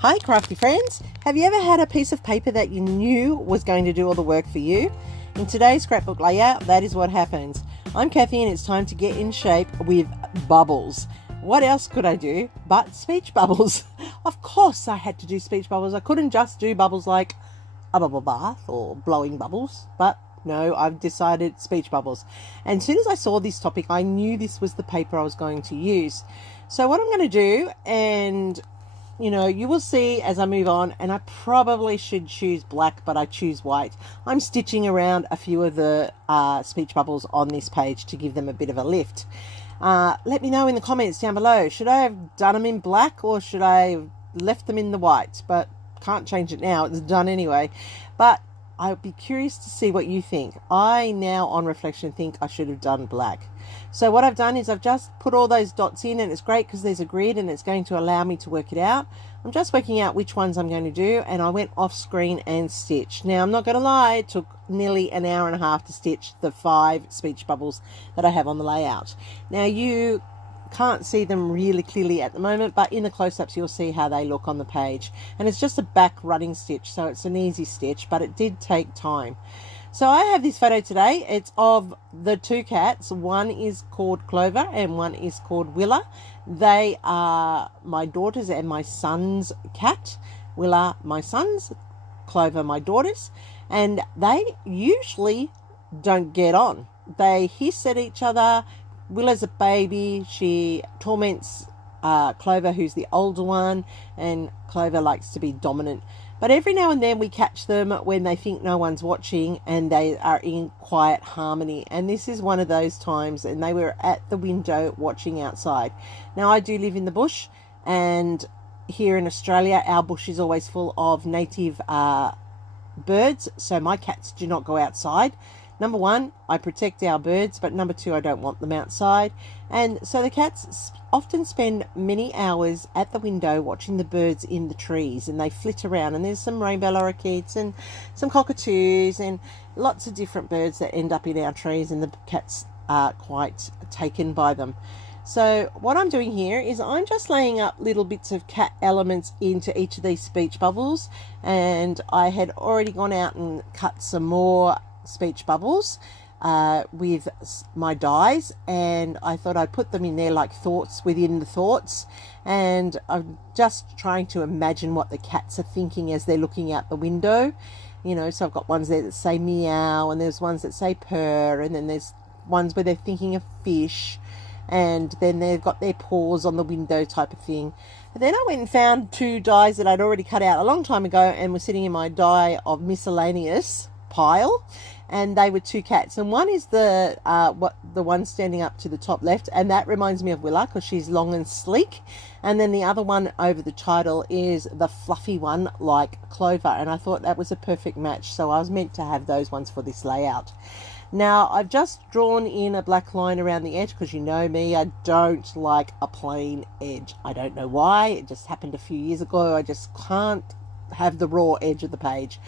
Hi crafty friends, have you ever had a piece of paper that you knew was going to do all the work for you? In today's scrapbook layout, that is what happens. I'm Kathy and it's time to get in shape with bubbles. What else could I do but speech bubbles? Of course I had to do speech bubbles. I couldn't just do bubbles like a bubble bath or blowing bubbles, but no, I've decided speech bubbles. And as soon as I saw this topic, I knew this was the paper I was going to use. So what I'm going to do, and you will see as I move on, and I probably should choose black, but I choose white. I'm stitching around a few of the speech bubbles on this page to give them a bit of a lift. Let me know in the comments down below. Should I have done them in black or should I have left them in the white? But can't change it now. It's done anyway. But I would be curious to see what you think. I now, on reflection, think I should have done black. So what I've done is I've just put all those dots in, and it's great because there's a grid and it's going to allow me to work it out. I'm just working out which ones I'm going to do, and I went off screen and stitched. Now, I'm not going to lie, it took nearly an hour and a half to stitch the 5 speech bubbles that I have on the layout. Now, you can't see them really clearly at the moment, but in the close-ups you'll see how they look on the page, and it's just a back running stitch, so it's an easy stitch, but it did take time. So I have this photo today. It's of the 2 cats. One is called Clover and one is called Willa. They are my daughter's and my son's cat. Willa my son's, Clover my daughter's, and they usually don't get on. They hiss at each other. Willa's a baby. She torments Clover, who's the older one, and Clover likes to be dominant. But every now and then we catch them when they think no one's watching and they are in quiet harmony. And this is one of those times, and they were at the window watching outside. Now, I do live in the bush, and here in Australia our bush is always full of native birds, so my cats do not go outside. Number 1, I protect our birds, but number 2, I don't want them outside. And so the cats often spend many hours at the window watching the birds in the trees, and they flit around, and there's some rainbow lorikeets and some cockatoos and lots of different birds that end up in our trees, and the cats are quite taken by them. So what I'm doing here is I'm just laying up little bits of cat elements into each of these speech bubbles, and I had already gone out and cut some more speech bubbles with my dies, and I thought I'd put them in there like thoughts within the thoughts, and I'm just trying to imagine what the cats are thinking as they're looking out the window. So I've got ones there that say meow, and there's ones that say purr, and then there's ones where they're thinking of fish, and then they've got their paws on the window type of thing. And then I went and found 2 dies that I'd already cut out a long time ago and were sitting in my die of miscellaneous pile, and they were 2 cats, and one is the one standing up to the top left, and that reminds me of Willa because she's long and sleek, and then the other one over the title is the fluffy one like Clover, and I thought that was a perfect match, so I was meant to have those ones for this layout. Now, I've just drawn in a black line around the edge because you know me, I don't like a plain edge. I don't know why, it just happened a few years ago. I just can't have the raw edge of the page.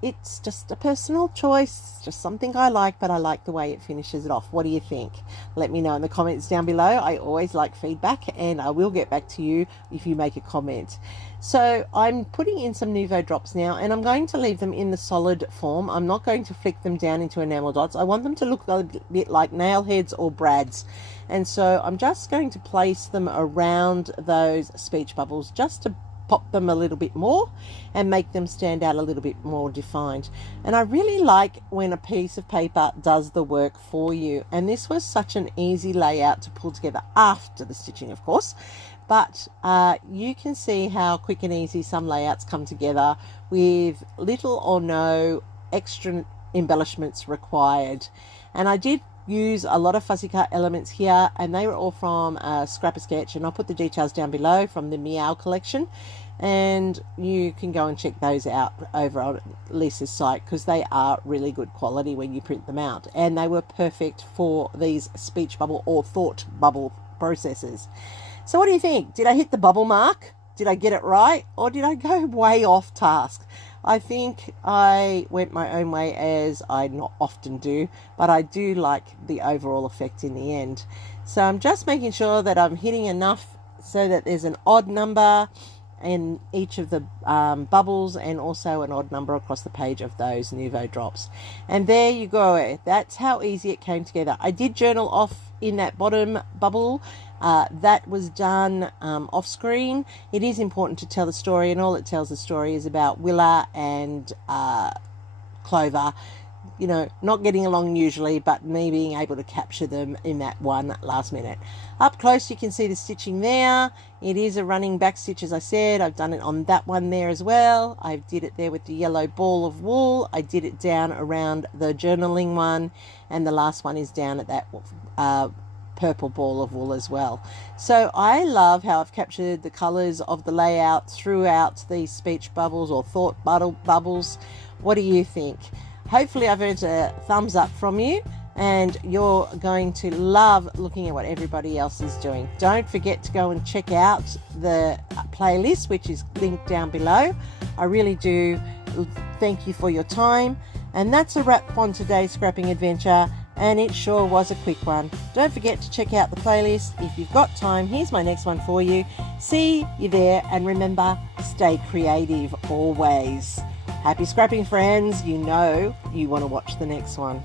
It's just a personal choice, just something I like, but I like the way it finishes it off. What do you think? Let me know in the comments down below. I always like feedback, and I will get back to you if you make a comment. So I'm putting in some Nuvo drops now, and I'm going to leave them in the solid form. I'm not going to flick them down into enamel dots. I want them to look a bit like nail heads or brads, and so I'm just going to place them around those speech bubbles just to pop them a little bit more and make them stand out a little bit more defined. And I really like when a piece of paper does the work for you, and this was such an easy layout to pull together after the stitching, of course, but you can see how quick and easy some layouts come together with little or no extra embellishments required. And I did use a lot of fuzzy cut elements here, and they were all from Scrap a Sketch, and I'll put the details down below from the Meow collection, and you can go and check those out over on Lisa's site because they are really good quality when you print them out, and they were perfect for these speech bubble or thought bubble processes. So what do you think? Did I hit the bubble mark? Did I get it right, or did I go way off task? I think I went my own way, as I not often do, but I do like the overall effect in the end. So I'm just making sure that I'm hitting enough so that there's an odd number in each of the bubbles, and also an odd number across the page of those Nuvo drops. And there you go. That's how easy it came together. I did journal off in that bottom bubble. That was done off screen. It is important to tell the story, and all it tells the story is about Willa and Clover, you know, not getting along usually, but me being able to capture them in that one last minute. Up close you can see the stitching there. It is a running back stitch, as I said. I've done it on that one there as well. I did it there with the yellow ball of wool. I did it down around the journaling one, and the last one is down at that purple ball of wool as well. So I love how I've captured the colors of the layout throughout these speech bubbles or thought bubbles. What do you think? Hopefully I've earned a thumbs up from you, and you're going to love looking at what everybody else is doing. Don't forget to go and check out the playlist, which is linked down below. I really do thank you for your time, and that's a wrap on today's scrapping adventure, and it sure was a quick one. Don't forget to check out the playlist if you've got time. Here's my next one for you. See you there, and remember, stay creative always. Happy scrapping, friends. You know you want to watch the next one.